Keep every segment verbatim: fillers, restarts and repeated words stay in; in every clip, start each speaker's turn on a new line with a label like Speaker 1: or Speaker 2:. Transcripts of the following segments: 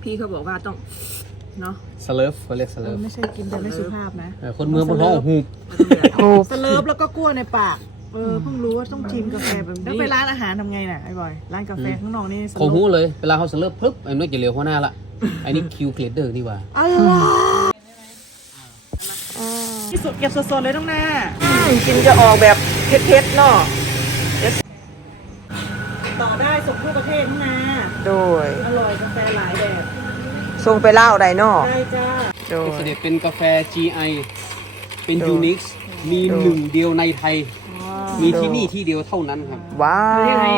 Speaker 1: พี่เขาบอกว่าต้องเนาะ
Speaker 2: สเลิฟเขาเรียกสเลิฟ
Speaker 3: ไม่ใช่กินแต่ไม่สุภาพนะ
Speaker 2: คนเมืองบนท้องหู
Speaker 3: หูสเลิฟแล้วก็กลัวในปากเออเพิ่งรู้ว่าต้องชิมกาแฟแบบนี้แล้วไปร้านอาหารทำไงน่ะไอ้บอยร้านกาแฟข้างนอกนี่
Speaker 2: คงหูเลยเวลาเขาสเลิฟปุ๊บไอ้นู้นจะเลี้ยวหัวหน้าละไอ้นี่คิวเคลเดอร์นี่ว่า
Speaker 3: อะไรที่สุดเก็บสดๆเลยต้องหน้ากินจะออกแบบเผ็ดๆเนาะต่อได้ส่งทั่วประเทศนะโดยอร่อยกาแฟหลายแบบส่งไปเล่าไดเนาะได้จ้าโดย
Speaker 2: เสด็จเป็นกาแฟ จี ไอ เป็นยูนิคมีหนึ่งเดียวในไทยมีที่นี่ที่เดียวเท่านั้นครับ
Speaker 3: ว้าว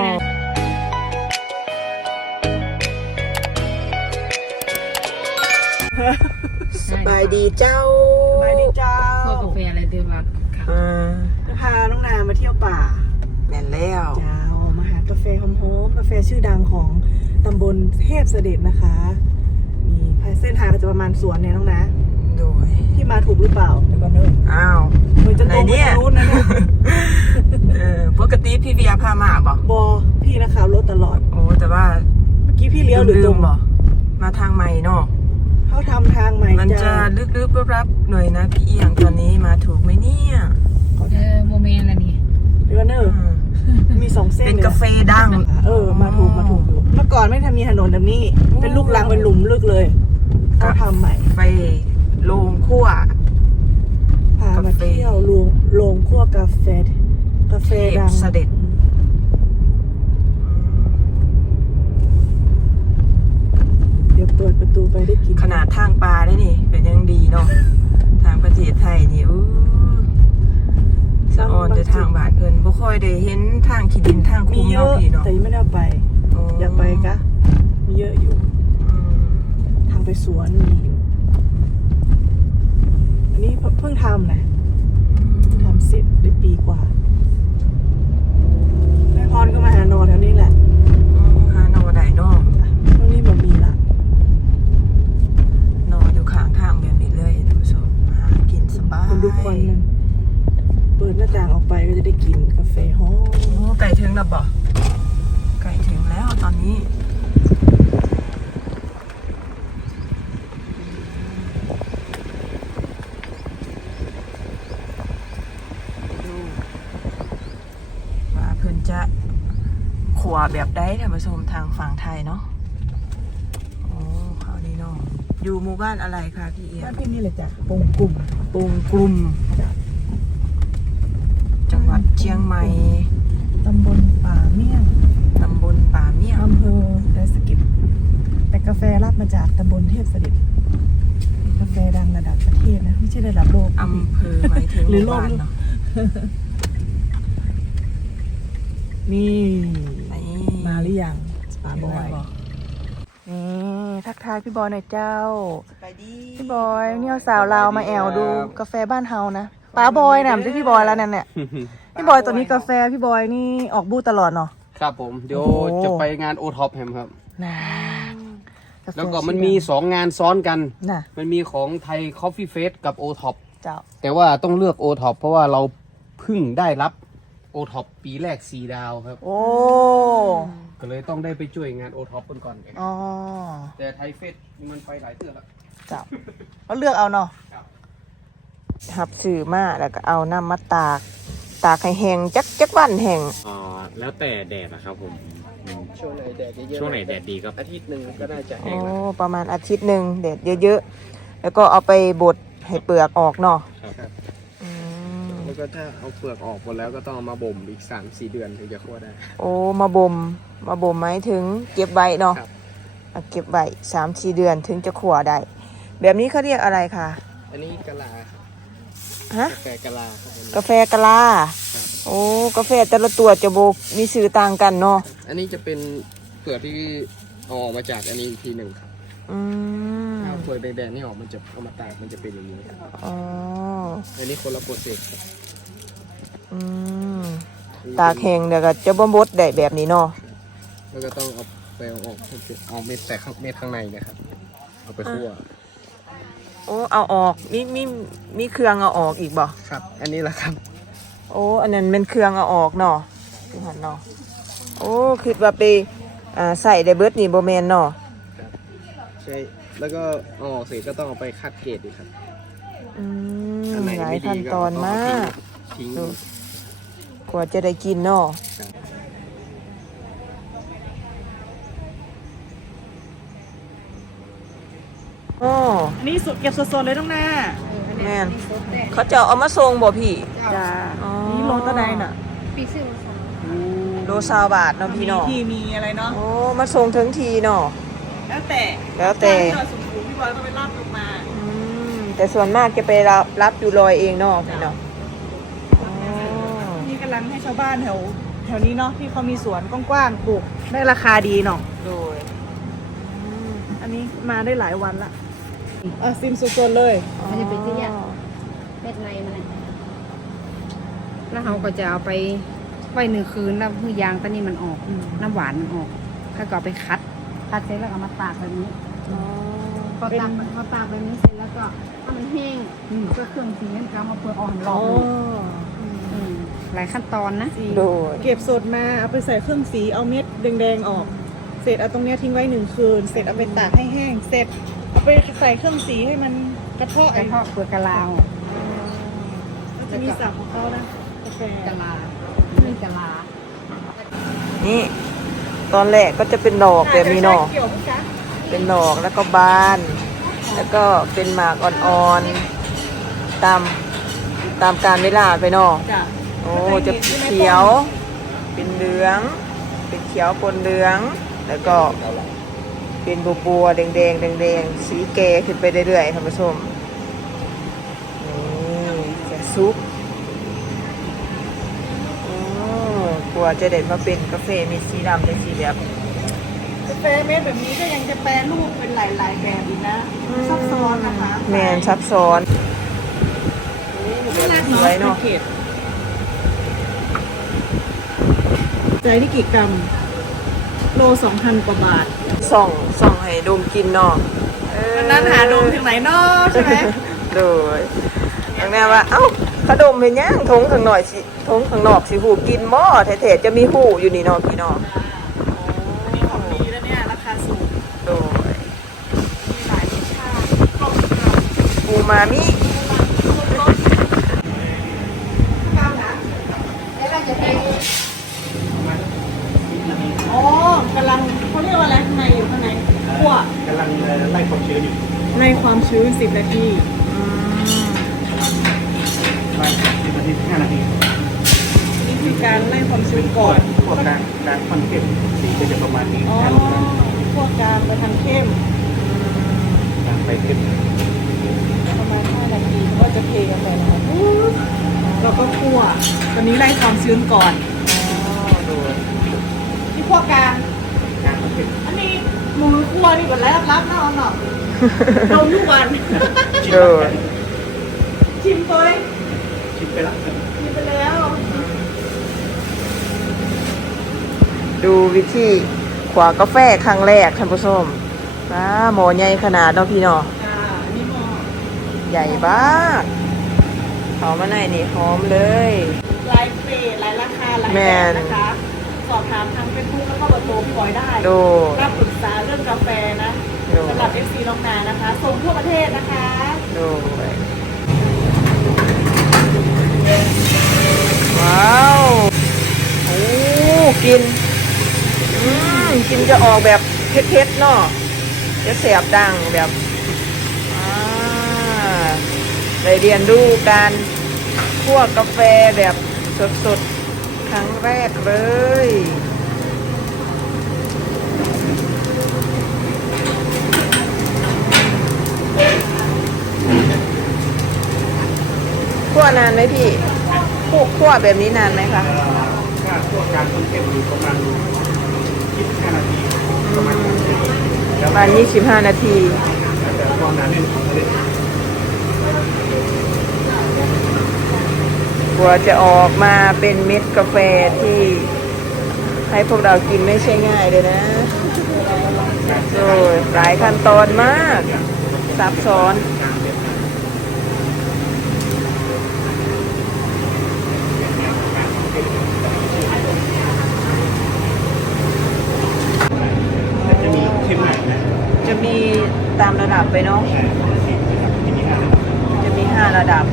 Speaker 3: สบายดีเจ้าสบายดีเจ้า
Speaker 1: พวกกาแฟอะไรเดือดร้อน
Speaker 3: อ่าจะพาน้องนามาเที่ยวป่าแน่นแล้วเจ้ามาหากาแฟหอมๆกาแฟชื่อดังของตำบลเทพเสด็จนะคะนี่เส้นทางก็จะประมาณสวนเนี่ยน้องนะโดยพี่มาถูกหรือเปล่าเดี๋ยวก่อนเนอะอ้าวมันจะตรงไปนู้นนะเนี่ยเออปกติพี่เบียพามาบ่บอพี่นะคะรถตลอดโอ้แต่ว่าเมื่อกี้พี่เลี้ยวหรือตรงบ่มาทางใหม่เนาะเขาทำทางใหม่มันจะลึกๆรับๆหน่อยนะพี่เอียงตอนนี้มาถูกไหมเนี่ย
Speaker 1: เออโมเมนต์อะไรนี่
Speaker 3: เดี๋ยวเนอะมีสองเส้นเป็นกาแฟดังเออมาถูกมาถูกอยู่เมื่อก่อนไม่ทำมีถนนแบบนี้เป็นลูกรังเป็นหลุมลึกเลยเขาทำใหม่ไปโรงคั่วพามาเที่ยวโรงโรงคั่วกาแฟกาแฟดังเสด็จเดี๋ยวเปิดประตูไปได้กินขนาดทางปลาได้นี่เป็นยังดีเนาะทางประเทศไทยนี่อู้สะออนจะทางบาดเพิ่นบ่ค่อยได้เห็นทางขี้ดินทางคุ้มเนาะพี่เนาะแต่ยังไม่ได้ไปอยากไปกะมีเยอะอยู่ทางไปสวนมีอยู่อันนี้เพิ่งทำนะทำเสร็จได้ปีกว่าแม่พรก็มาหานอนแถวนี้แหละหานอนได้นอกตรงนี้แบบมีละนอนอยู่ข้างทางแบบนี้เลยท่านผู้ชมหากินสบายคนดูควันมันเปิดหน้าต่างออกไปก็จะได้กินกาแฟหอมไก่ถึงแล้วบ่ไก่ถึงแล้วตอนนี้เพิ่นจะขวแบบได้ท่านผู้ชมทางฝั่งไทยเนาะโอ้เขาดีเนาะอยู่หมู่บ้านอะไรคะพี่เอียบ้านพี่นี่เลยจ้ะปงกลุ่มปงกลุ่มจังหวัดเชียงใหม่ตำบลป่าเมี่ยงตำบลป่าเมี่ยงอำเภอดอยสะเก็ดแต่กาแฟรับมาจากตำบลเทพเสด็จกาแฟดังระดับประเทศนะไม่ใช่ระดับโลกอำเภอหมายถึงหรือโลกเนาะนี่มาหรือยังป้าบอยนี่ทักทายพี่บอยหน่อยเจ้าพี่บอยเนี่ยสาวลาวมาแอวดูกาแฟบ้านเฮานะป้าบอยน่ะไม่ใช่พี่บอยแล้วนั่นเนี่ยพี่บอยตัวนี้กาแฟพี่บอยนี่ออกบูธตลอดเนาะ
Speaker 2: ครับผมเดี๋ยวจะไปงานโอท็อปแฮมครับ
Speaker 3: นะ
Speaker 2: แล้วก็มันมีสองงานซ้อนกันนะมันมีของไทยคอฟฟี่เฟสกับโอท็อปเจ้าแต่ว่าต้องเลือกโอท็อปเพราะว่าเราเพิ่งได้รับโอท็อปปีแรกสี่ดาวครับโอ้ก็เลยต้องได้ไปช่วยงานโอท็อปกันก่อนอ๋อแต่ไทยเฟสมันไปหลายเทื่อแล้ว
Speaker 3: จ้าเราเลือกเอาเนาะหับสื่อมาแล้วก็เอาน้ำมาตากตากให้แห้งจักจักวันแห้ง
Speaker 2: อ๋อแล้วแต่แดดนะครับผมช่วงไหนแดดเยอะๆช่วงไหนแดดดีก็อาทิตย์หนึ่งก็น่าจะแห้งโอ้
Speaker 3: ประมาณอาทิตย์หนึ่งแดดเยอะๆแล้วก็เอาไปบดให้เปลือกออกเนาะ
Speaker 2: แล้วก็ถ้าเอาเปลือกออกหมดแล้วก็ต้องเอามาบ่มอีก สามสี่ เดือนถึงจะคั่วได้
Speaker 3: โอ้มาบ่มมาบ่มหมายถึงเก็บไว้เนาะเก็บไว้ สามสี่ เดือนถึงจะคั่วได้แบบนี้เขาเรียกอะไรคะ
Speaker 2: อันนี้กะลา
Speaker 3: ฮะ
Speaker 2: กาแฟกะลาครับ
Speaker 3: กาแฟกะลาโอ้กาแฟแต่ละตัวจะโบมีชื่อต่างกันเนาะ
Speaker 2: อันนี้จะเป็นเปลือกที่เอาออกมาจากอันนี้อีกทีหนึ่งครับ
Speaker 3: อืม
Speaker 2: เอาเปลือกแดงๆนี่ออกมันจะเอามาตากมันจะเป็นอย่างนี้
Speaker 3: อ๋อ
Speaker 2: อันนี้คนละโปรเซส
Speaker 3: อืมตากแห้งเดี๋ยวก็จะบ่มบดได้แบบนี้เนาะ
Speaker 2: แล้วก็ต้องเอาไปเอาออกเอาเม็ดแต่ข้างเม็ดข้างในนะครับเอาไปคั่ว
Speaker 3: โอ้เอาออกมีมีมีเครื่องเอาออกอีกบ่
Speaker 2: ครับอันนี้แหละครับ
Speaker 3: โอ้อันนั้นเป็นเครื่องเอาออกเนาะพี่หันเนาะโอ้คิดว่าไปอ่าใส่ได้เบิดนี่บ่แม่นเนาะ
Speaker 2: เชช่แล้วก็เอาออกเสร็จก็ต้องเอาไปคัดเกรดอีกครับ
Speaker 3: อืม
Speaker 2: อันไหน
Speaker 3: หลาย
Speaker 2: ไม่ดี
Speaker 3: ขั้น
Speaker 2: ก็
Speaker 3: ตอน
Speaker 2: เอ
Speaker 3: มาก
Speaker 2: ทิ้ง
Speaker 3: ดู กว่าจะได้กินเนาะอ๋ออันนี้สุดเก็บสดๆเลยต้องหน้าแม่นเขาจะเอามาส่งบ่พี่จ้านี่โลตะไดน่ะ
Speaker 1: ปีซื้อมาสาม
Speaker 3: โลซาวบาทเนาะพี่เนาะ
Speaker 4: ที่มีอะไรเนาะ
Speaker 3: โอ้มาส่งถึงทีเนาะ
Speaker 4: แล้วแต่
Speaker 3: แล้วแต่
Speaker 4: ถ้าเราสมบูรณ์พี่บอยก็ไปรับลงมา
Speaker 3: อืมแต่ส่วนมากจะไปรับรับอยู่ลอยเองเนาะพี่เนาะอ๋อ
Speaker 4: นี่กำลังให้ชาวบ้านแถวแถวนี้เนาะที่เขามีสวนกว้างๆปลูกได้ราคาดีเนาะ
Speaker 3: โดย
Speaker 4: อันนี้มาได้หลายวันละอ่ะซิมสดๆเลย
Speaker 1: มันจะเป็นที่ยากเม็ดในมันน่ะแล้วเขาก็จะเอาไปไว้หนึ่งคืนแล้วคือยางตอนนี้มันออก น้ำหวานมันออก แล้วก็เอาไปคัด คัดเสร็จแล้วก็เอามาตากแบบนี้ พอตากพอตากแบบนี้เสร็จแล้วก็ถ้ามันแห้งก็เครื่องสีนั่นก็เอามาเปิดออกร
Speaker 4: อ๋
Speaker 1: อ
Speaker 4: อบ
Speaker 1: อืมหลายขั้นตอนนะ
Speaker 3: โดย
Speaker 4: เก็บสดมาเอาไปใส่เครื่องสีเอาเม็ดแดงๆออก เสร็จเอาตรงเนี้ยทิ้งไว้หนึ่งคืน เสร็จเอาไปตากให้แห้ง เสร็จเอาไปใส่เครื่องสีให้มันกระเทาะ
Speaker 1: กระเทาะเปลือกกะลาว
Speaker 4: แล้วจะมีสับของเขานะกาแฟ
Speaker 1: กะลานี่กะลา
Speaker 3: นี่ตอนแรกก็จะเป็นดอกแบบนี้เนาะ
Speaker 4: เกี่ยวกับการ
Speaker 3: เป็นดอกแล้วก็บาน แล้วก็เป็นหมากอ่อนๆ ตามตามการเวลาไปเนาะ
Speaker 4: จ้ะ
Speaker 3: โอ้จะเขียว เป็นเหลือง เป็นเขียวปนเหลือง แล้วก็เป็นบัวบัวๆแดงแดงแดงแดงๆสีแก่ขึ้นไปเรื่อยๆท่านผู้ชมนี่จะซุปโอ้กลัวจะได้มาเป็นกาแฟมีสีดำเป็นสีแบบ
Speaker 4: กาแฟเม็ดแบบนี้ก็ยังจะแปรรูปเป็นหลายๆแบบอีกนะซับซ้อนนะคะ
Speaker 3: แมนซับซ้อนแบบสวยเนาะ
Speaker 4: ใจที่กี่กรัม โลสองพันกว่าบาท
Speaker 3: ส่องส่องให้ดมกินเนาะเออ
Speaker 4: วันนั้นหาดมถึงไหนนอกใช่ไหม
Speaker 3: โดยทางแม่ว่า เอ้าขนมเป็นย่างทงข้างหน่อยสิทงข้างนอกสิหูกินหม้อแท้ๆจะมีหูอยู่นี่เนาะพี่เนาะ
Speaker 4: อันนี้ของดีแล้วเนี่ย ราคาสูง
Speaker 3: โดย
Speaker 4: มีหลายรสชาติกลมกล่อม
Speaker 3: ปูมามิ
Speaker 4: อ๋อกำลังเขาเรียกว่าอะไรข้างในอยู่ข้างในคั่ว
Speaker 2: กำลังไล่ความชื้นอยู่
Speaker 4: ในความชื้นสิบนาที
Speaker 2: ไล่สิบนาทีห้านาที
Speaker 4: นี่คือการไล่ความชื้นก่อน
Speaker 2: พวกการการคอนเทนต์สีก็จะประมาณนี้
Speaker 4: อ๋อ
Speaker 2: ห้าลูกนะ
Speaker 4: คั่วกลางไปทางเข้ม
Speaker 2: การไปเข้ม
Speaker 4: ประมาณห้านาทีก็จะเทกันไปนะคะแล้วก็คั่วตอนนี้ไล่ความชื้นก่อน
Speaker 3: โดย
Speaker 4: ที่คั่วกลาง
Speaker 2: การคอนเทนต์
Speaker 4: อันนี้มือคั่วนี่ก็แล้วรับเนาะเนาะดมทุกวัน
Speaker 3: โดย
Speaker 4: ชิมไป
Speaker 2: ชิมไปแล้ว
Speaker 4: ชิมไปแล้ว
Speaker 3: ดูวิธีขวากาแฟครั้งแรกท่านผู้ชมว้าหมอใหญ่ขนาดเนาะพี่เนาะ
Speaker 4: อ่าอันนี้หม้อ
Speaker 3: ใหญ่บ้ากหอมมาไหนนี่หอมเลย
Speaker 4: ลายเฟรหลายราคาหลาย
Speaker 3: แม
Speaker 4: แบบ
Speaker 3: น
Speaker 4: นะคะ สอบถามทางเฟซบุ๊กแล้วก็เบอร์โทรพี่บอยได้
Speaker 3: โดย
Speaker 4: รับปรึกษาเรื่องกาแฟนะ
Speaker 3: โดย
Speaker 4: สำหรับ เอฟ ซี น้องนานะคะ ส่งทั่วประเทศนะคะ
Speaker 3: โดยว้าวโอ้กินอืมกินจะออกแบบเผ็ดๆเนาะจะแสบดังแบบอ่าได้เรียนรู้การคั่วกาแฟแบบสดๆครั้งแรกเลยคั่วนานไหมพี่คั่วคั่วแบบนี้นานไหมคะ
Speaker 2: ถ้าพวกการคอนเทนต์อยู่ประมาณยี่สิบห้านาทีประมาณนี้
Speaker 3: ประมาณยี่สิบห้านาที
Speaker 2: แต่ความหนาแน่นของเมล็ด
Speaker 3: กว่าจะออกมาเป็นเม็ดกาแฟที่ให้พวกเรากินไม่ใช่ง่ายเลยนะโอ้ยหลายขั้นตอนมากซับซ้อน
Speaker 2: จะมีเข้มหน่อยนะ
Speaker 3: จะมีตามระดับไปเนาะจะมีห้าระดับ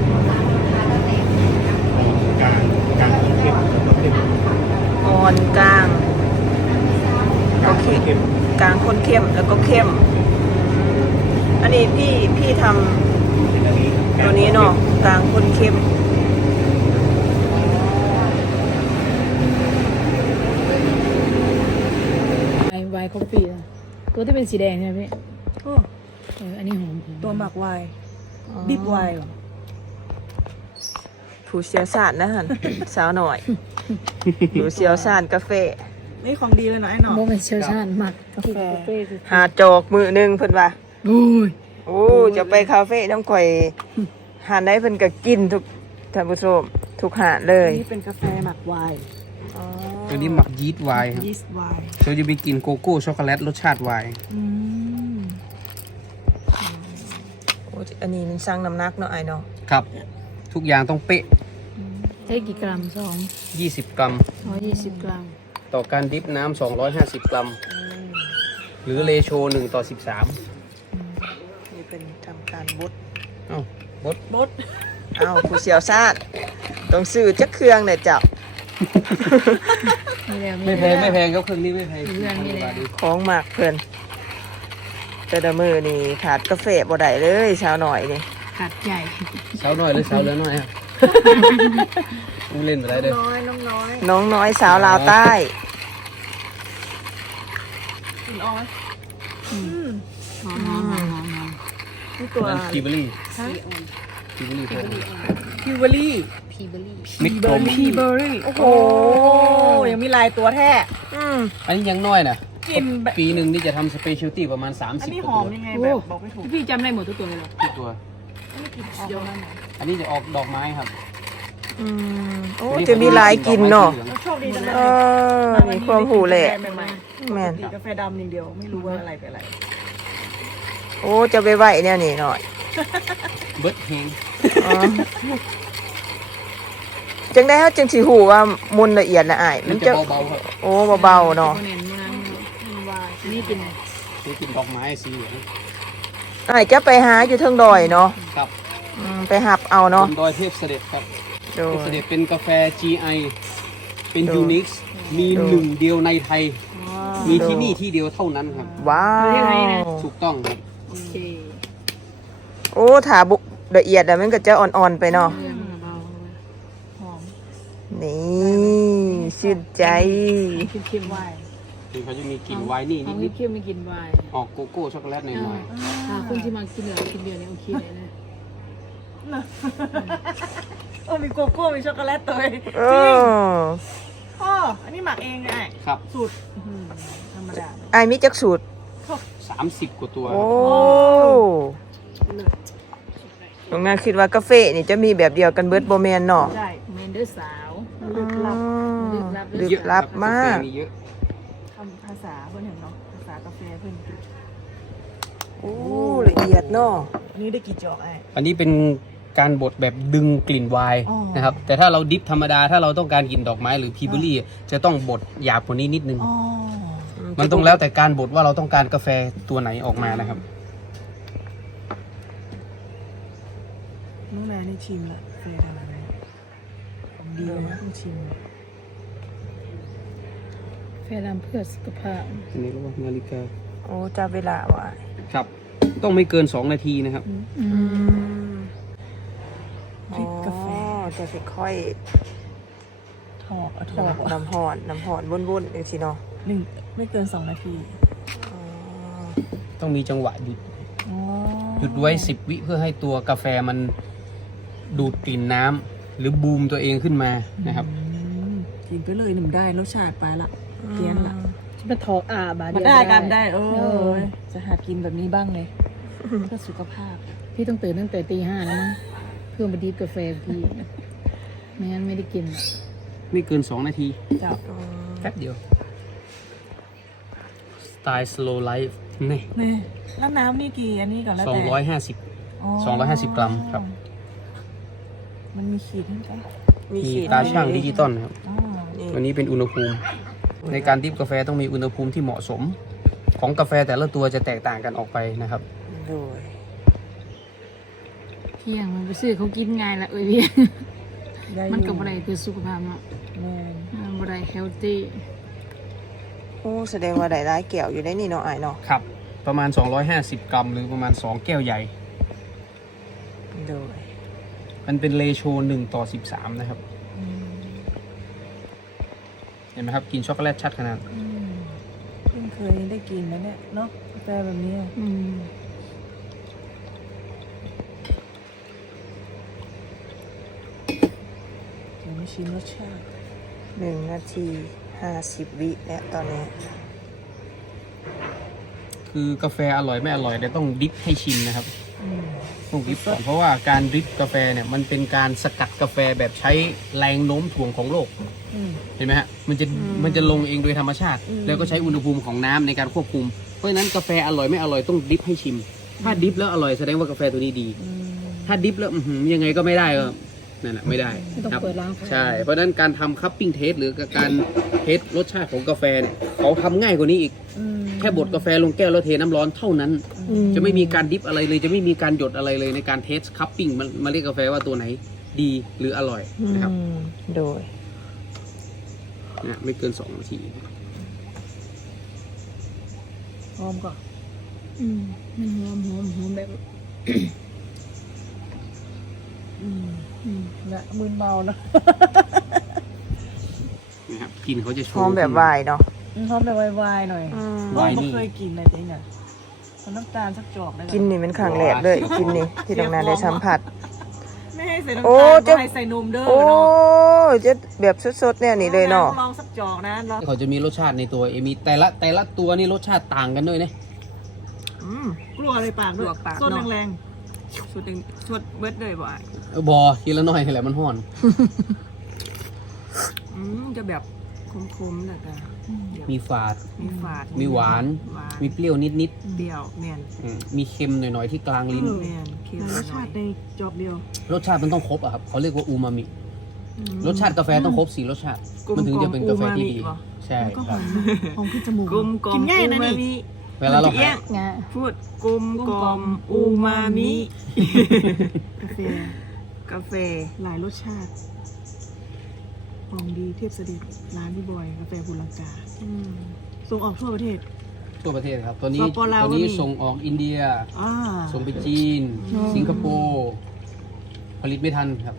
Speaker 3: อ่อนกลางโอเคกลางข้นเข้มแล้วก็เข้ม อันนี้พี่พี่ทำตัวนี้เนาะกลางข้นเข้ม
Speaker 5: ไวน์ไวน์คอฟฟี่นะตัวที่เป็นสีแดงใช่ไหมพี่
Speaker 3: โอ้
Speaker 5: เอออันนี้หอม
Speaker 3: ตัวหมักไวน์
Speaker 5: อ๋อ
Speaker 3: ดิบไวน์ผู้เชี่ยวชาญนะฮะ สาวหน่อยผู้เชี่ยวชาญกาแฟนี่ของดีเลยเนาะไอ้หนอ
Speaker 5: โมเป็นเชี่ยวชาญมาก
Speaker 3: กาแฟ
Speaker 5: คือ
Speaker 3: หาจอกมือหนึ่งเพิ่นว่า
Speaker 5: โอ้ย
Speaker 3: โอ้จะไปคาเฟ่ต้องคอยหาได้เพิ่นก็กินทุกท่านผู้ชมทุกหาดเลย
Speaker 4: นี่เป็นกาแฟหมักไวน์
Speaker 2: ตัวนี้หมักยีสต์ไวน์ครับ
Speaker 4: ยีสต์ไวน์
Speaker 2: เราจะมีกลิ่นโกโก้ช็อกโกแลตรสชาติไวน์
Speaker 4: อืม
Speaker 3: โอ้อันนี้มันสร้างน้ำหนักเนาะไอ้เนาะ
Speaker 2: ครับ ทุกอย่างต้องเป๊ะ
Speaker 5: ใช้กี่กรัมสอง
Speaker 2: ยี่สิบกรัม
Speaker 5: ร้อยยี่สิบกรัม
Speaker 2: ต่อการดิฟน้ำสองร้อยห้าสิบกรัม หรือเรโชหนึ่งต่อสิบสาม
Speaker 3: นี่เป็นทำการบด
Speaker 2: เอ้าบด
Speaker 3: บดเอ้าผู้เชี่ยวชาญต้องซื้อจักเครื่องเนี่ยเจ้า
Speaker 5: มีแล้ว
Speaker 2: ไม่แพง
Speaker 5: ล้ว
Speaker 2: ไม่แพงครับเครื่องนี้ไม่แพง
Speaker 5: เรื่องนี้แหละ
Speaker 3: ของหมักเพิ่นแต่ละมือนี่ขาดกาแฟบ่ได้เลยเช้าหน่อยนี่
Speaker 5: ขาดใหญ่
Speaker 2: เสาหน่อยหรือเสาเหลือหน่อยครับกูเล่นอะไรเด้อ
Speaker 4: น้อยน้องน้อย
Speaker 3: น้องน้อยสาวลาวใต้
Speaker 4: กินอ้อยอืม
Speaker 5: หอมหอมหอมหอมหอม
Speaker 4: นี่ตัว
Speaker 2: นั่นพีเบอรี่
Speaker 5: ฮะ
Speaker 2: พีเบอรี่
Speaker 4: พิวเวอรี่
Speaker 5: พีเบอรี่
Speaker 2: มิกโตม
Speaker 4: พีเบอรี่โอ้โหยังมีลายตัวแท้
Speaker 3: อืม
Speaker 2: อันนี้ยังน้อยนะ
Speaker 4: กินแบบ
Speaker 2: ปีหนึ่งนี่จะทำสเปเชียลตี้ประมาณ
Speaker 4: อัน
Speaker 2: สามสิบ
Speaker 4: นี้
Speaker 2: ก
Speaker 4: ห
Speaker 2: ว่า
Speaker 4: อม
Speaker 2: ตัว
Speaker 4: ยังไง
Speaker 5: โอ้
Speaker 4: แบบบอกไม่ถูก
Speaker 5: พี่จำได้หมดทุกตัวเลยเหรอ
Speaker 2: ทุกตัว
Speaker 4: อันนี้กินออกประมาณไหน
Speaker 2: อันนี้จะออกดอกไม้ครับ
Speaker 3: อืมโอ้จะมีหลายกินเนาะ
Speaker 4: แล้วโชคดีจังเลย
Speaker 3: เออนี่ความหูแหละ
Speaker 4: ใหม่
Speaker 3: แม่น
Speaker 4: ๆกินกาแฟดำอย่างเดียวไม่รู้ว่าอะไรเป็นอะไร
Speaker 3: โอ้จะไปไหวเนี่ยนี่หน่อย
Speaker 2: เบิร์ดเฮง
Speaker 3: อ๋อจังได้เฮาจังสิหูว่ามุนละเอียดละอ้าย
Speaker 2: มั
Speaker 3: มัน น
Speaker 2: จะ
Speaker 3: จะ
Speaker 2: เบาๆครับ
Speaker 3: โอ้เบาๆเนาะ
Speaker 5: ตัวเน้นมาอันนี้กินอะไร
Speaker 2: นี่กินดอกไม้สีเหลือง
Speaker 3: อ้ายจะไปหาอยู่เทิงดอยเนาะ
Speaker 2: ครับ
Speaker 3: อืมไปหับเอาเนาะ
Speaker 2: บนดอยเทพเสด็จครับ
Speaker 3: โด
Speaker 2: เทพ
Speaker 3: ย
Speaker 2: เสด็จเป็นกาแฟ จี ไอ เป็น
Speaker 3: โด
Speaker 2: ยูนิคมี
Speaker 3: โด
Speaker 2: หนึ่งเดียวในไทย มีที่
Speaker 3: โด
Speaker 2: นี่ที่เดียวเท่านั้นครับ
Speaker 3: ว้าว
Speaker 2: ถูกต้องครับ
Speaker 5: โอเค
Speaker 3: โอ้ถาบุละเอียดอะมันก็จะอ่อนๆไปเนาะ
Speaker 5: เรื่องเบา
Speaker 4: หอม
Speaker 3: นี่ชื่นใจ
Speaker 5: ๆเข้มๆไวน์
Speaker 2: นี่เขาจะมีกลิ่นไวน์นี่
Speaker 5: เอา
Speaker 2: นิด
Speaker 5: เข้มๆไม่กินไวน์
Speaker 2: ๆออกโกโก้ช็อกโกแลตหน่อย
Speaker 5: ถ้าคนที่มากินเหลือกินเบียร์เนี่ยโอเคเลยนะ
Speaker 4: โอ้มีโกโก้มีช็อกโกแลตตัวเอง
Speaker 3: เอ
Speaker 4: จริง
Speaker 3: อ
Speaker 4: พ่ออันนี้หมักเองไง
Speaker 2: ๆครับ
Speaker 4: สูตรอื้อหือธรรมดา
Speaker 3: ไอ้ายมีจักสูตร
Speaker 2: สามสิบกว่าตัว
Speaker 3: โอ้ตรงนั้นคิดว่ากาแฟนี่จะมีแบบเดียวกันเบิร์ดโบแมนเนาะ
Speaker 4: ใช่
Speaker 5: เมนเดอร์สาว
Speaker 4: ลึกลับ
Speaker 5: ลึกลับ
Speaker 3: ลึกลับมาก
Speaker 2: มีเยอะ
Speaker 4: คำภาษาเพื่อนเห็นเนาะภาษากาแฟเพื่อน
Speaker 3: โอ้ละเอียดเนาะ
Speaker 4: อันนี้ได้กี่จอกไอ้
Speaker 2: อันนี้เป็นการบดแบบดึงกลิ่นไวน์
Speaker 4: อ๋อ
Speaker 2: นะครับ แต่ถ้าเราดิฟธรรมดา ถ้าเราต้องการกลิ่นดอกไม้หรือพีเบอรี่ จะต้องบดหยาบกว่านี้นิดนึง
Speaker 4: อ๋อ
Speaker 2: มันต้องแล้วแต่การบดว่าเราต้องการกาแฟตัวไหนออกมานะครับ
Speaker 4: น้องนานี่ชิมละกาแฟดำไหมของดีนะต้องชิม
Speaker 5: แฟรำเพื่อสุขภาพ
Speaker 2: อันนี้เรียกว่านาฬิกา
Speaker 3: โอ้จับเวลาว่ะ
Speaker 2: ครับ ต้องไม่เกินสองนาทีนะครับ
Speaker 5: อืม
Speaker 3: อ๋อจะค่อย
Speaker 4: ถอกเอา
Speaker 3: ๆ
Speaker 4: ถอก
Speaker 3: น้ำหอนน้ำหอนวนๆเดี๋ยวสิเนาะ
Speaker 4: หนึ่งไม่เกินสองนาที
Speaker 3: อ๋อ
Speaker 2: ต้องมีจังหวะหยุด
Speaker 4: อ๋อ
Speaker 2: หยุดไว้สิบวิเพื่อให้ตัวกาแฟมันดูดกลิ่นน้ำหรือบูมตัวเองขึ้นมานะครับ
Speaker 4: อืมกินไปเลยหนึ่งได้รสชาติไปละเพี้ยนละ
Speaker 5: จะมาถอกอาบา
Speaker 4: มาได้กันได้เอ
Speaker 5: เอ
Speaker 4: อ
Speaker 5: อ
Speaker 4: จะหากินแบบนี้บ้างเลยเพื่อสุขภาพ
Speaker 5: พี่ต้องตื่นตั้งแต่ตีห้าแล้วมั้งเพื่อมาดีฟกาแฟพี่ไม่งั้นไม่ได้กิน
Speaker 2: ไม่เกินสองนาที
Speaker 4: เจ้า
Speaker 2: แป๊บเดียว สไตล์ slow life นี่
Speaker 4: นี่แล้วน้ำนี่กี่อันนี้ก่อนแล้ว
Speaker 2: สอง
Speaker 4: แต่
Speaker 2: ร้อยห้าสิบ สองร้อยห้าสิบกรัมครับ
Speaker 4: มันมีขีดให้ไหม
Speaker 3: มี
Speaker 2: มี
Speaker 3: ขีด
Speaker 2: ตาช่างดิจิตอลครับ
Speaker 4: อ๋อ
Speaker 3: นี่
Speaker 2: ตัวนี้เป็นอุณหภูมิ ในการดิฟกาแฟต้องมีอุณหภูมิที่เหมาะสมของกาแฟแต่ละตัวจะแตกต่างกันออกไปนะครับ
Speaker 3: โดย
Speaker 5: เที่ยงมันไปซื้อเขากินง่ายละเอ้ยพี่
Speaker 3: ได้อยู่
Speaker 5: มันกับอะไรคือสุขภาพเนาะ
Speaker 3: แม่น
Speaker 5: มันบ่ได้เฮลตี้
Speaker 3: โอ้แสดงว่าได้หลายแก้วอยู่ได้นี่เนาะอ้ายเนาะ
Speaker 2: ครับ ประมาณ สองร้อยห้าสิบ กรัม หรือประมาณ สอง แก้วใหญ่
Speaker 3: โดย
Speaker 2: มันเป็นเรโชหนึ่งต่อสิบสามนะครับ เห็นไหมครับ กินช็อกโกแลตชัดขนาด
Speaker 3: อืมเพิ่งเคยได้กินนะเนี่ยเนาะกาแฟแบบนี้
Speaker 5: อืม
Speaker 3: เดี๋ยวมาชิมรสชาติหนึ่งนาทีห้าสิบวิแล้วตอนนี้
Speaker 2: คือกาแฟอร่อยไม่อร่อยเดี๋ยวต้องดริปให้ชิมนะครับ
Speaker 3: อืม
Speaker 2: ต้องดริปก่อนเพราะว่าการดริปกาแฟเนี่ยมันเป็นการสกัดกาแฟแบบใช้แรงโน้มถ่วงของโลก
Speaker 3: อืม
Speaker 2: เห็นไหมฮะ มันจะมันจะลงเองโดยธรรมชาติ
Speaker 3: อืม
Speaker 2: แล้วก็ใช้อุณหภูมิของน้ำในการควบคุม เพราะฉะนั้นกาแฟอร่อยไม่อร่อยต้องดริปให้ชิม ถ้าดริปแล้วอร่อยแสดงว่ากาแฟตัวนี้ดี
Speaker 3: อืม
Speaker 2: ถ้าดริปแล้วอื้อหือยังไงก็ไม่ได้ก็นั่นแหละไม่ได้
Speaker 5: ไม่ต้อง
Speaker 2: ครับ
Speaker 5: เปิดร้านขาย
Speaker 2: ใช่ เพราะฉะนั้นการทำคัพปิ้งเทสหรือการเทสรสชาติของกาแฟเนี่ยเขาทำง่ายกว่านี้อีก
Speaker 3: อืม
Speaker 2: แค่บดกาแฟลงแก้วแล้วเทน้ำร้อนเท่านั้น
Speaker 3: อื
Speaker 2: จะไม่มีการดิฟอะไรเลย จะไม่มีการหยดอะไรเลยในการเทสคัพปิ้งมันมาเรียกกาแฟว่าตัวไหนดีหรืออร่อยนะครับ
Speaker 3: อืมโดย
Speaker 2: นะไม่เกินสองนาที
Speaker 3: หอมก่อน
Speaker 5: อืมมันหอมหอมหอมแบบ
Speaker 3: อืม
Speaker 5: อืม
Speaker 3: และมึนเมาเนาะ
Speaker 2: นะครับกลินเขาจะโช
Speaker 3: ห
Speaker 2: ว์
Speaker 3: อมแบบวายเนาะหอมแบบวายๆหน่อย
Speaker 2: ไวน์
Speaker 3: ไม่
Speaker 2: นี่
Speaker 3: เคยกินเลยเนี่ยเอาน้ำตาลสักจอกได้ไหม
Speaker 6: กินนี่เป็นครั้งแรกเลยกินนี่ที่ตรงนั้นได้สัมผัส
Speaker 3: ไม่ให้ใส่
Speaker 6: โอ้
Speaker 3: น้ำตาล
Speaker 6: จะ
Speaker 3: ไม่ให้ใส่นมเด้อ
Speaker 6: โอ้
Speaker 3: เนาะ
Speaker 6: จะแบบสดๆเนี่ยนี่เลยเนาะ
Speaker 3: ลองสักจอกนะลอง
Speaker 2: เขาจะมีรสชาติในตัวเองมีแต่ละแต่ละตัวนี่รสชาติต่างกันด้วยนะ
Speaker 3: อืมกลัวอะไรปากด้วย
Speaker 6: ลวกปาก
Speaker 3: ส้น
Speaker 6: เนาะ
Speaker 3: แรงๆสุดหนึ่งสุดเบิดเลยบ่อย
Speaker 2: เออบอทีละหน่อยแหละมันห่อน
Speaker 3: อืมจะแบบคมๆแต่ก็
Speaker 2: มีฝาด
Speaker 3: มีฝาด
Speaker 2: มีหวาน
Speaker 3: หวาน
Speaker 2: มีเปรี้ยวนิด
Speaker 3: เปรี้ยวเนียน
Speaker 2: ๆอืมมีเค็มหน่อยๆที่กลางลิ้น
Speaker 3: เนียนเค็มรสชาติในจอกเดียว
Speaker 2: รสชาติมันต้องครบอะครับเขาเรียกว่าอูมามิ
Speaker 3: อืม
Speaker 2: รสชาติกาแฟต้องครบสี่รสชาติ
Speaker 3: กลม
Speaker 2: มันถึงจะเป็นกาแฟที่ดี
Speaker 3: อูมามิเหรอ
Speaker 2: ใช่
Speaker 3: ก็
Speaker 2: ค
Speaker 3: ห
Speaker 2: รั
Speaker 3: อบ มหอมขึ้นจมูก
Speaker 6: กลมกลม
Speaker 3: กินง่ายนะนี่
Speaker 2: เวลาเราหา
Speaker 5: งา
Speaker 6: พูดกลมกลมอูมามิ
Speaker 3: กาแฟ
Speaker 6: กาแฟ
Speaker 3: หลายรสชาติหอมดีเทพเสด็จร้านพี่บอยกาแฟบุรังกาส่งออกทั่วประเทศ
Speaker 2: ทั่วประเทศครับ ตัวนี้
Speaker 3: สปปลาว
Speaker 2: ตัวนี้
Speaker 3: ก็มี
Speaker 2: ส่งออกอินเดีย
Speaker 3: อ่า
Speaker 2: ส่งไปจีน สิงคโปร์ผลิตไม่ทันครับ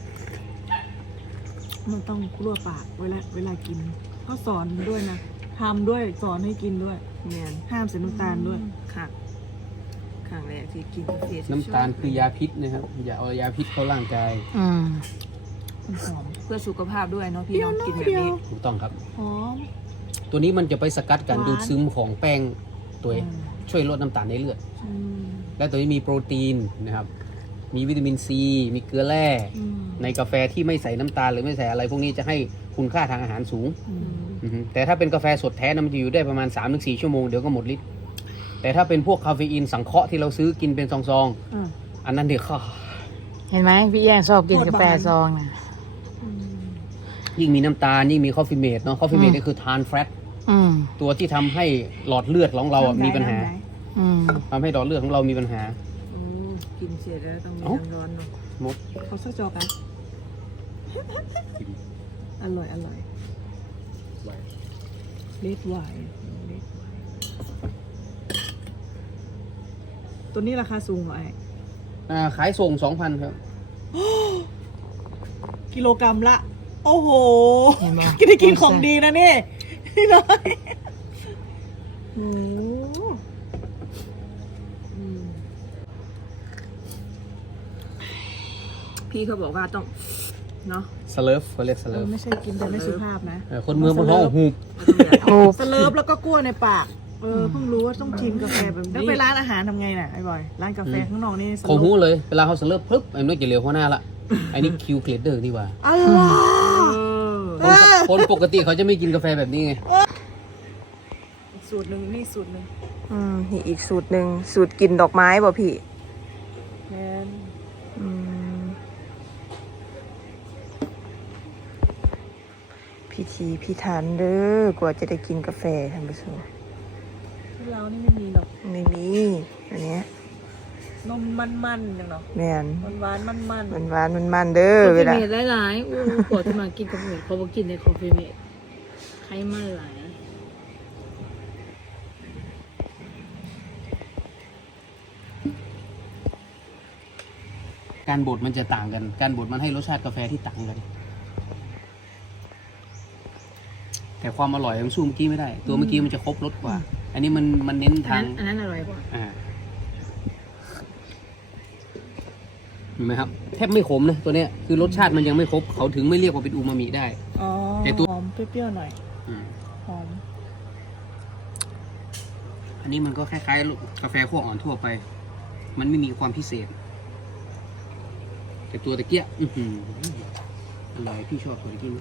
Speaker 3: มันต้องกลัวปากเวลาเวลากินก็สอนด้วยนะทำด้วยสอนให้กินด้วย
Speaker 6: เนียน
Speaker 3: ห้ามใส่น้ำตาลด้วย
Speaker 6: ค่ะครั้งแรกที่กินกาแฟ
Speaker 2: น้ำตาลคือยาพิษนะครับ อย่าเอายาพิษเข้าร่างกาย
Speaker 5: อืม
Speaker 3: มันหอม
Speaker 6: เพื่อสุขภาพด้วยเนาะพี่
Speaker 3: เปรี้ยว
Speaker 6: เนาะกินแบบ
Speaker 3: เดียว
Speaker 6: นี้
Speaker 2: ถูกต้องครับ
Speaker 3: หอม
Speaker 2: ตัวนี้มันจะไปสกัดการ
Speaker 3: หวาน
Speaker 2: ดูดซึมของแป้งตัวเอง
Speaker 3: อืม
Speaker 2: ช่วยลดน้ำตาลในเลือด
Speaker 3: อืม
Speaker 2: และตัวนี้มีโปรตีนนะครับ มีวิตามินซี มีเกลือแร่
Speaker 3: อืม
Speaker 2: ในกาแฟที่ไม่ใส่น้ำตาลหรือไม่ใส่อะไร พวกนี้จะให้คุณค่าทางอาหารสูง
Speaker 3: อืม
Speaker 2: อือฮึแต่ถ้าเป็นกาแฟสดแท้นะมันจะอยู่ได้ประมาณ สามถึงสี่ ชั่วโมงเดี๋ยวก็หมดฤทธิ์แต่ถ้าเป็นพวกคาเฟอีนสังเคราะห์ที่เราซื้อกินเป็นซอง
Speaker 3: อ่า
Speaker 2: ๆ อันนั้นเดี๋ยวเขา
Speaker 5: เห็นไหมพี่แย่งชอบกินกาแฟซองนะ
Speaker 3: อืม
Speaker 2: ยิ่งมีน้ำตาลยิ่งมีคอฟฟี่เมดเนาะคอฟฟี่เมด
Speaker 5: อืม
Speaker 2: นี่คือทานแฟต
Speaker 5: อืม
Speaker 2: ตัวที่ทำให้หลอดเลือดของเราอะมีปัญหา
Speaker 5: อืม
Speaker 2: ทำให้หลอดเลือดของเรามีปัญหา
Speaker 6: โอ้กินเสร็จแล้วต้องมี
Speaker 2: เอ้า
Speaker 6: น้ำร้อนเนาะ
Speaker 2: หมด
Speaker 3: เขาสักจอกกัน อร่อยอร่อยเลดไวน์เลดไวน์ตัวนี้ราคาสูงเหรอไอ้
Speaker 2: อ่าขายส่ง สองพัน ครับ
Speaker 3: กิโลกรัมละ โอ้โห
Speaker 5: เห็นไหม
Speaker 3: กินได้กินของดีนะนี่พี่น้อยโอ้โหอืม
Speaker 6: พี่เขาบอกว่าต้องเนาะ
Speaker 2: สเลิฟเขาเรียกส
Speaker 3: เอ
Speaker 2: เลิ
Speaker 3: อ
Speaker 2: ฟ
Speaker 3: ไม่ใช่กินแต่ไม่สุภาพนะ
Speaker 2: เออคนเมืองบนห้องหูบ
Speaker 5: โอ้
Speaker 3: สเลิฟแล้วก็กลัวในปาก เออเพิ่งรู้ว่าต้องชิมกาแฟแบบนี้แล้วไปร้านอาหารทำไงน่ะไอ้บอย ร้านกาแฟข้างนอกนี่ส
Speaker 2: ของ
Speaker 3: โล
Speaker 2: หู
Speaker 3: ฟ
Speaker 2: เลยเวลาเขาสเลิฟปุ๊บไอ้นู้นจะเหลียวหัวหน้าละไอ้นี่คิวเคลเดอร์นี่หว่า
Speaker 3: อะไร
Speaker 2: คนคนปกติเขาจะไม่กินกาแฟแบบนี้ไง
Speaker 3: สูตรหนึ่งนี่สูตรหนึ่ง
Speaker 6: อืมนี่อีกสูตรหนึ่งสูตรกินดอกไม้บ่พี่
Speaker 3: แมน
Speaker 6: อืมพิธีพิถันเด้อกว่าจะได้กินกาแฟท่านผู้ชม
Speaker 4: เรานี่ไม่มีหรอก
Speaker 3: ไม่มีอันเนี้ย
Speaker 4: นมมันๆอย่างเนาะ
Speaker 3: แม่น
Speaker 4: หวานๆมันๆ
Speaker 3: มันหวานมันมันเด้อ
Speaker 5: คอฟ
Speaker 3: เว
Speaker 5: ฟี่
Speaker 3: ลา
Speaker 5: เมดหลายๆอู้ปวดที่มากินคอฟฟี่เมดเขาบอกกินในคอฟฟี่เมดไขมันหลาย
Speaker 2: การบดมันจะต่างกัน การบดมันให้รสชาติกาแฟที่ต่างกัน แต่ความอร่อยมันสู้เมื่อกี้ไม่ได้ ตัวเมื่อกี้มันจะครบรสกว่า อันนี้มันมันเน้น
Speaker 5: อัน
Speaker 2: ทา
Speaker 5: นั้
Speaker 2: ง
Speaker 5: นอันนั้นอร่อยกว่า
Speaker 2: อ่าเห็นไหมครับแทบไม่ขมนะตัวเนี้ยคือรสชาติมันยังไม่ครบเขาถึงไม่เรียกว่าเป็นอูมามิได้
Speaker 4: อ๋อ
Speaker 2: แต่ตัว
Speaker 4: หอมเปรี้ยวๆหน่อย
Speaker 2: อืม
Speaker 4: หอม
Speaker 2: อันนี้มันก็คล้ายๆกาแฟขั้วอ่อนทั่วไป มันไม่มีความพิเศษ แต่ตัวตะเกียบอื้อหืออร่อยพี่ชอบตัวตะเกียบ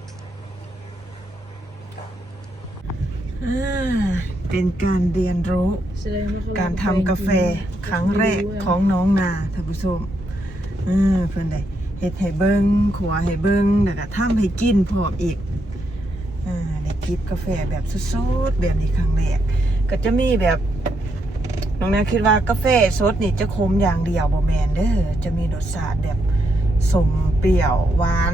Speaker 3: อ่าเป็นการเรียนรู้
Speaker 5: แสดงว่าเข
Speaker 3: การทำกาแฟครั้งแรกของน้องนาท่านผู้ชมอืมเพิ่นได้เฮ็ดให้เบิ่งขัวให้เบิ่งแล้วก็ทำให้กินพร้อมอีกอ่าได้จิบกาแฟแบบสดๆแบบนี้ครั้งแรกก็จะมีแบบน้องนาคิดว่ากาแฟสดนี่จะขมอย่างเดียวบ่แม่นเด้อจะมีรสชาติแบบสมเปรี้ยวหวาน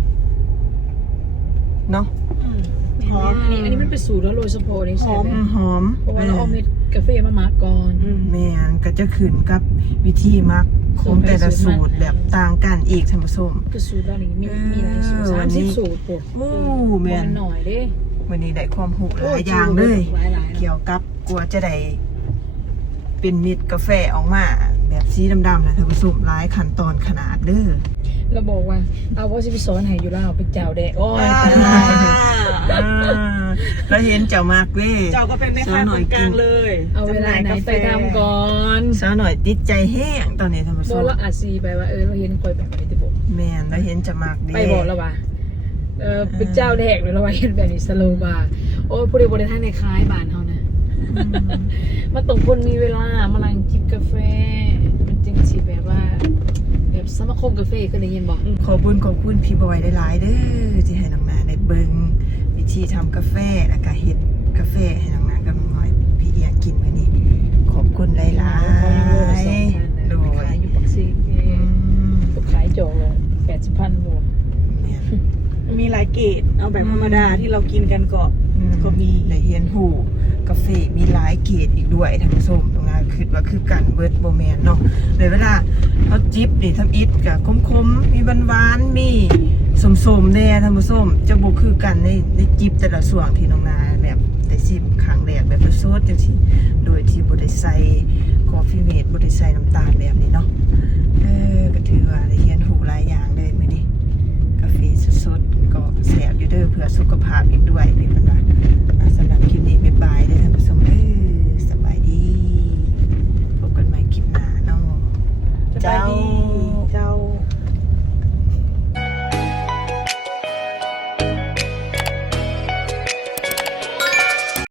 Speaker 3: เนาะ
Speaker 5: หอมอันนี้อันนี้มันเป็นสูตรแล้วโรยสโพนี่ใช่ไหม
Speaker 3: อืมหอม
Speaker 5: เพราะว่าเราเอาเม็ดกาแฟมาหมักก่อน
Speaker 3: แม่นก็จะขึ้นกับวิธีมักของแต่ละสูตรแบบต่างกันอีกท่านผู้ชม
Speaker 5: ก็สูตรเรานี่มีมีหลายสูตร
Speaker 3: เออ
Speaker 5: สามสิบ
Speaker 3: วันนี้
Speaker 5: สูตรปุ๊บ
Speaker 3: โอ้แม่น
Speaker 5: หน่อยเด้
Speaker 3: วันนี้ได้ความรู้หลายอย่างเลย
Speaker 5: หลายหลายๆ
Speaker 3: เกี่ยวกับกลัวจะได้เป็นเม็ดกาแฟออกมา แบบสีดำๆนะท่านผู้ชมหลายขั้นตอนขนาดเด้อ
Speaker 5: เราบอกว่าเอาว่าจะไปสอนให้อยู่แล้วไปเจ้าแดกโอ้ยตาย
Speaker 3: อ่าแล้วเห็นเจ้ามากเว้ย
Speaker 4: เจ้าก็เป็นแม่ค้าคนกลางเลย
Speaker 5: เอาเวลาไหนไปทำก่อน
Speaker 3: สาวหน่อยติดใจแห้งตอนนี้ท่านผู้ช
Speaker 5: บอก
Speaker 3: ม
Speaker 5: เราอาซีไปว่าเออเราเห็นคอยแบบนี้ติบอก
Speaker 3: แม่นแล้วเห็นจะมากเด้
Speaker 5: ไปบอกแล้วว่าเออเป็นเจ้าแดกหรือเราว่าเห็นแบบนี้สโลบาร์โอ้ยผู้ใดบริทางในคล้ายบ้านเขานะมาตรงคนมีเวลามาลังจิบกาแฟมันจริงสิแบบว่า แบบสมาคมกาแฟก็ได้ยินบอก
Speaker 3: ขอบคุณขอบคุณพี่บอยหลายๆเด้อที่ให้น้องนาได้เบิ่งวิธีทำกาแฟแล้วก็เฮ็ดกาแฟให้น้องนากับน้องน้อยพี่เอียกินมื้อนี้ขอบคุณหลายๆโดย
Speaker 5: ขายอยู่ปักซี
Speaker 3: อืม
Speaker 5: ขายโจเลยแปดสิบพันบัว
Speaker 3: แม่น
Speaker 4: มีหลายเกรดเอาแบบธรรมดาที่เรากินกันก็
Speaker 3: อืม
Speaker 4: ก็มี
Speaker 3: ได้เรียนรู้กาแฟมีหลายเกรดอีกด้วยท่านผู้ชมน้องนาคิดว่าคือกันเบิดบ่แม่นเนาะเลยเวลาเฮาจิบนี่ทำอิฐก็ขมๆมีหวานๆมีสมๆแน่ท่านผู้ชมจะบ่คือกันในในจิบแต่ละส่วนที่น้องนาแบบได้ชิมครั้งแรกแบบสดๆจังซี่โดยที่บ่ได้ใส่กาแฟเมดบ่ได้ใส่น้ำตาลแบบนี้เนาะเออก็ถือว่าได้เรียนรู้หลายอย่างเลยมื้อนี้กาแฟสดๆก็แซ่บอยู่เด้อเพื่อสุขภาพอีกด้วยนี่เพิ่นว่าอ่ะสำหรับคลิปนี้บ๊ายบายเด้อท่านผู้ชม